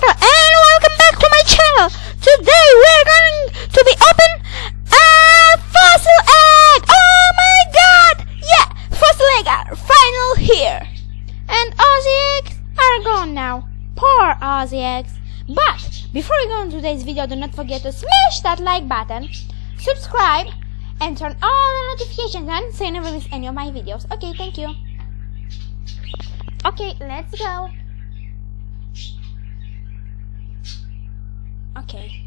Spider and welcome back to my channel. Today we're going to be open a fossil egg. Oh my god! Yeah, fossil egg are final here. And Aussie eggs are gone now. Poor Aussie eggs. But before we go into today's video, do not forget to smash that like button, subscribe, and turn all the notifications on so you never miss any of my videos. Okay, thank you. Okay, let's go. Okay.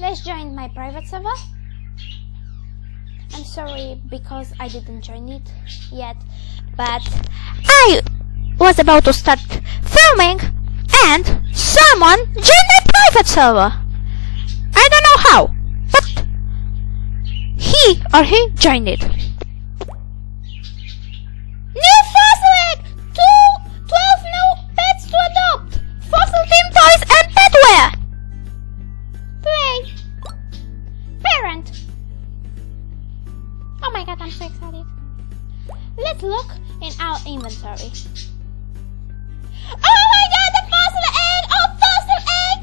Let's join my private server. I'm sorry because I didn't join it yet, but I was about to start filming and someone joined my private server. I don't know how, but he or he joined it. New fossil egg! 12 new pets to adopt! Fossil themed toys and petware! Play! Parent! Oh my god, I'm so excited. Let's look in our inventory. Oh my god, the fossil egg! Oh, fossil egg!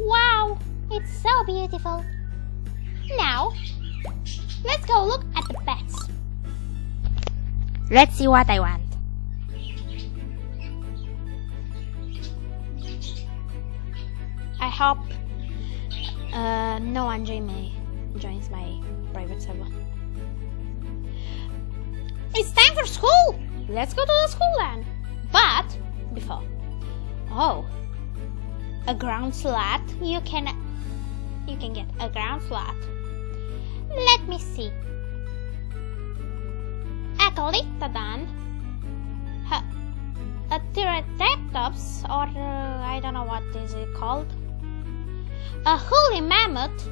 Wow, it's so beautiful. Now, let's go look at the pets. Let's see what I want. I hope no one joins my private server. It's time for school! Let's go to the school then. But before, a ground slot. You can get a ground slot. Let me see. A Calyptodon, a Triceratops, or I don't know what is it called. A woolly mammoth,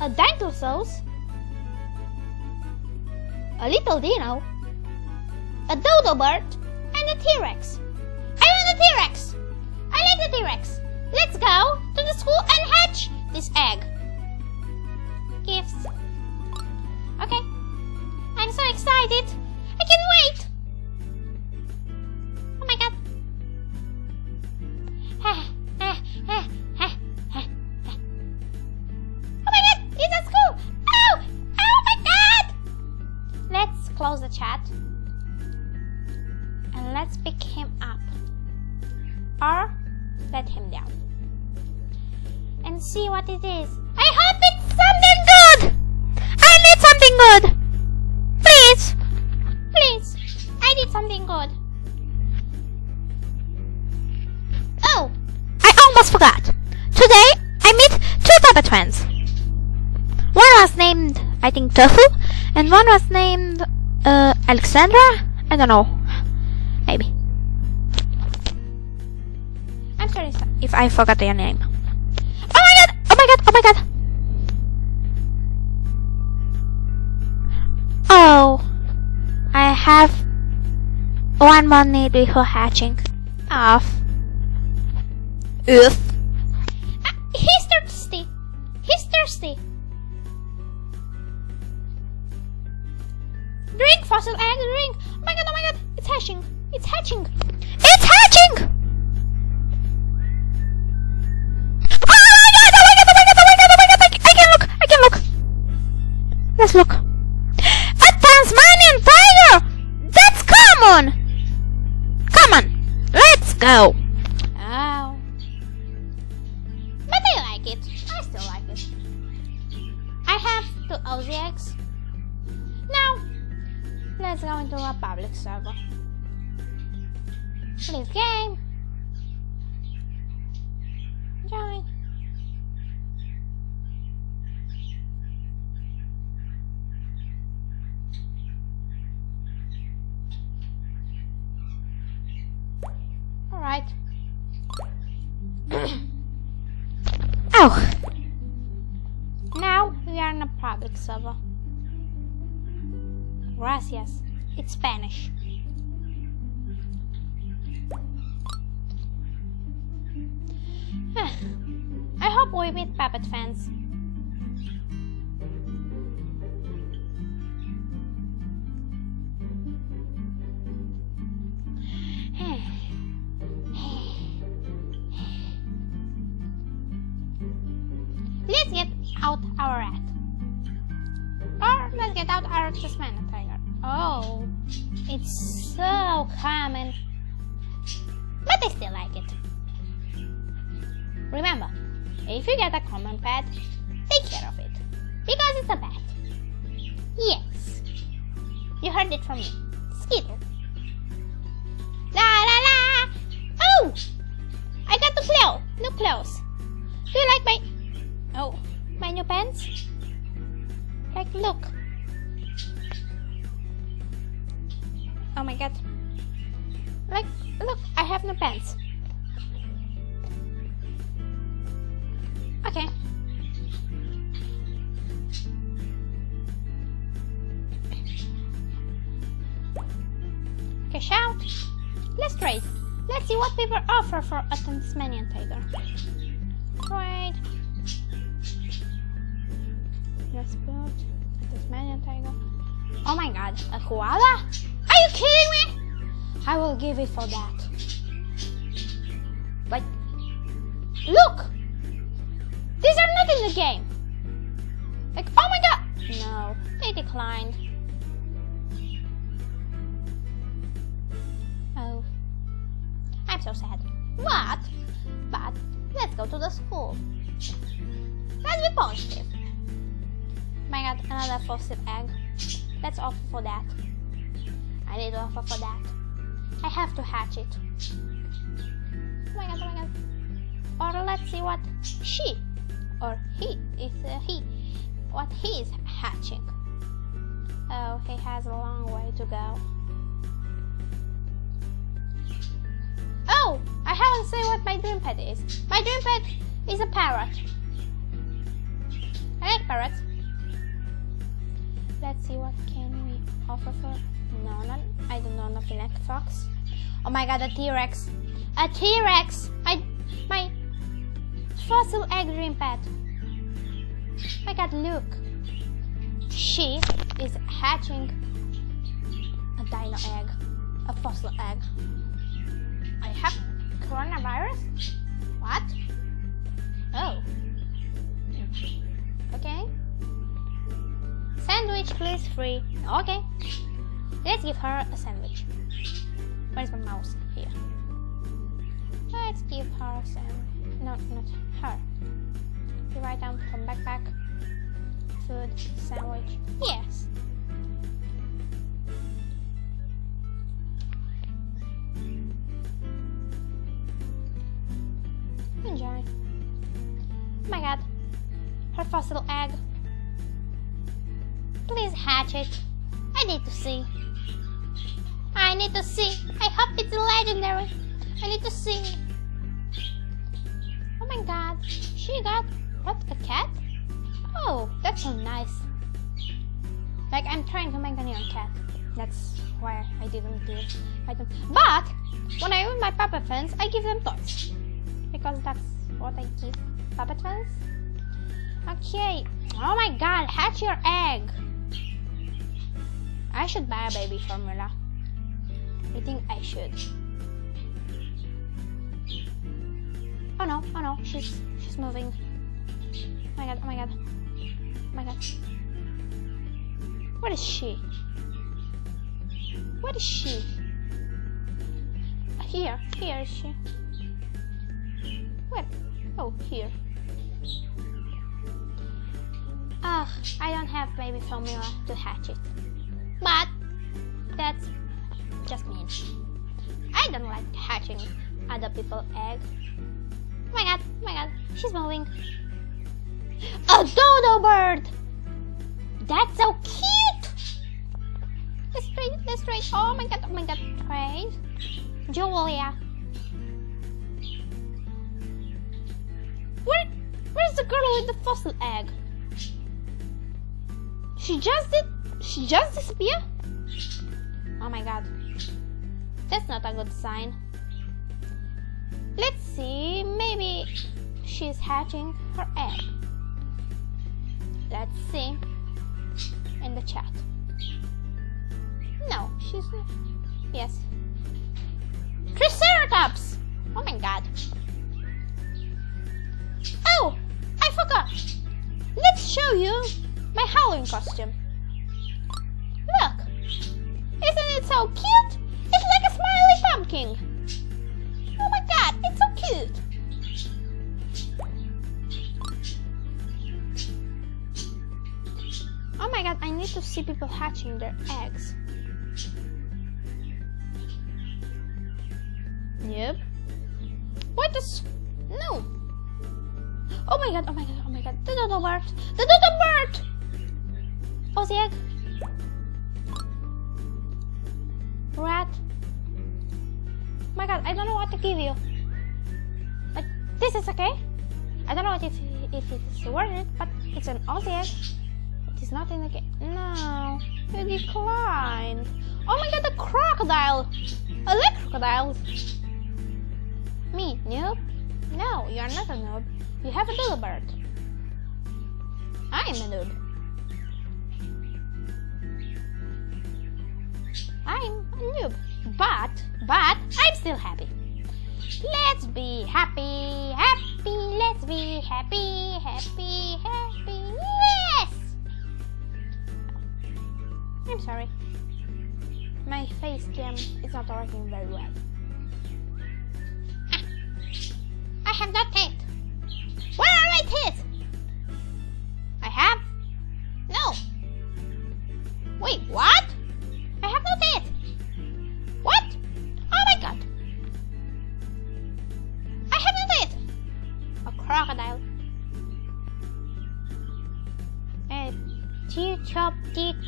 a Dintosaurus, a little dino, a dodo bird, and a T-Rex. I want a T-Rex! I like the T-Rex! Let's go to the school and hatch this egg. Gifts. Okay. I'm so excited. I can't wait. Oh my god. Oh my god, it's at school. Oh my god. Let's close the chat. And let's pick him up. Or let him down. And see what it is. I hope it's something good! I need something good! Please! Please! I need something good. Oh! I almost forgot. Today, I meet two puppet friends. One was named, I think, Tofu, and one was named, Alexandra? I don't know. Maybe. I'm sorry if I forgot your name. Oh my god! Oh my god! Oh my god! Oh, I have one more need before hatching. Off. Oof. He's thirsty. He's thirsty. Drink, fossil egg, drink. Oh my god! Oh my god! It's hatching. It's hatching. It's hatching! Let's look. A Tasmanian tiger! That's common! Come on, let's go. Oh. But I like it. I still like it. I have 2 Aussie eggs. Now, let's go into a public server. Leave game. Join. Alright. Oh. Now we are in a public server. Gracias. It's Spanish. I hope we meet puppet fans. let's get out our rat. Or let's get out our Tasmanian tiger. Oh, it's so common. But I still like it. Remember, if you get a common pet, take care of it. Because it's a pet. Yes. You heard it from me. Skittle. La la la! Oh! I got new clothes. Do you like my new pants? Like, look. Oh my god. Like, look, I have new pants. Okay. Cash out. Let's trade. Let's see what people offer for a Tasmanian tiger. Right. Let's put a Tasmanian tiger. Oh my god, a koala? Are you kidding me? I will give it for that. Like, look! These are not in the game. Like, oh my god! No, they declined. Oh, I'm so sad. But let's go to the school. Let's be positive. My god, another fossil egg. Let's offer for that. I need to offer for that. I have to hatch it. Oh my god. Or let's see what she or he is what he is hatching. Oh, he has a long way to go. Oh, I haven't said what my dream pet is. My dream pet is a parrot. I like parrots. Let's see what can we offer for. No, I don't know nothing like fox. Oh my god, a T-Rex. A T-Rex! My fossil egg dream pet. Oh my god, look. She is hatching a dino egg. A fossil egg. I have coronavirus? What? Oh. Okay. Sandwich, please, free. Okay. Let's give her a sandwich. Where's my mouse? Here. Let's give her a sandwich. No, not her. You write down from backpack. Food, sandwich. Yes. Enjoy. Oh my god. Her fossil egg. Please hatch it. I need to see. I need to see. I hope it's legendary. I need to see. Oh my god. She got, what, a cat? Oh, that's so nice. Like, I'm trying to make a neon cat. That's why I didn't give items. But when I own my puppet fans, I give them toys. Because that's what I give puppet fans. Okay. Oh my god, hatch your egg. I should buy a baby formula. I think I should. Oh no, she's moving. Oh my god. Where is she? Where is she? Here is she. Where? Oh, here. Ugh, I don't have baby formula to hatch it. But that's just mean. I don't like hatching other people's eggs. Oh my god, she's moving. A dodo bird! That's so cute! Let's trade. Oh my god, trade. Julia. Where's the girl with the fossil egg? She just disappeared? Oh my god. That's not a good sign. Let's see, maybe she's hatching her egg. Let's see in the chat. No, she's not. Yes. Triceratops! Oh my god. Oh, I forgot. show you my Halloween costume. Look! Isn't it so cute? It's like a smiley pumpkin. Oh my god, it's so cute. Oh my god, I need to see people hatching their eggs. Yep. What is... No. Oh my god, oh my god, oh my god. The dodo bird. The dodo bird! Oh, the egg. Rat. Oh my god, I don't know what to give you. But this is okay. I don't know if it's worth it, but it's an Aussie egg. It is not in the game. No, you declined. Oh my god, the crocodile. I like crocodiles. Me, noob? No, you're not a noob. You have a dodo bird. I'm a noob. I'm a noob. But I'm still happy. Let's be happy, happy, let's be happy, happy, happy, yes! I'm sorry. My face cam is not working very well. I have no teeth. Where are my teeth? I have? No. Wait, what? I have no teeth. What? Oh my god. I have no teeth. A crocodile.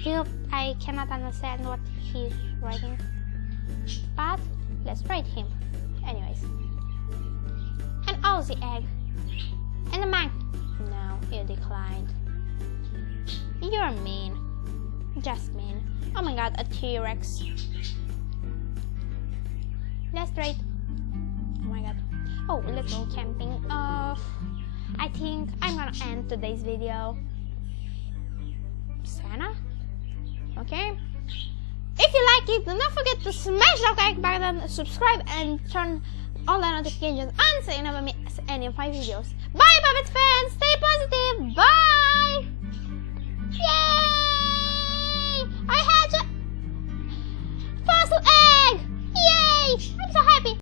Tube. I cannot understand what he's writing. But let's write him. Anyways. An Aussie egg. And a man. No, you declined. You're mean. Just mean. Oh my god, a T-Rex. Let's write. Oh my god. Oh, let's go camping. I think I'm gonna end today's video. Santa? Okay. If you like it, do not forget to smash that like button, subscribe, and turn all the notifications on so you never miss any of my videos. Bye, Puppet fans! Stay positive! Bye! Yay! I hatched a fossil egg! Yay! I'm so happy!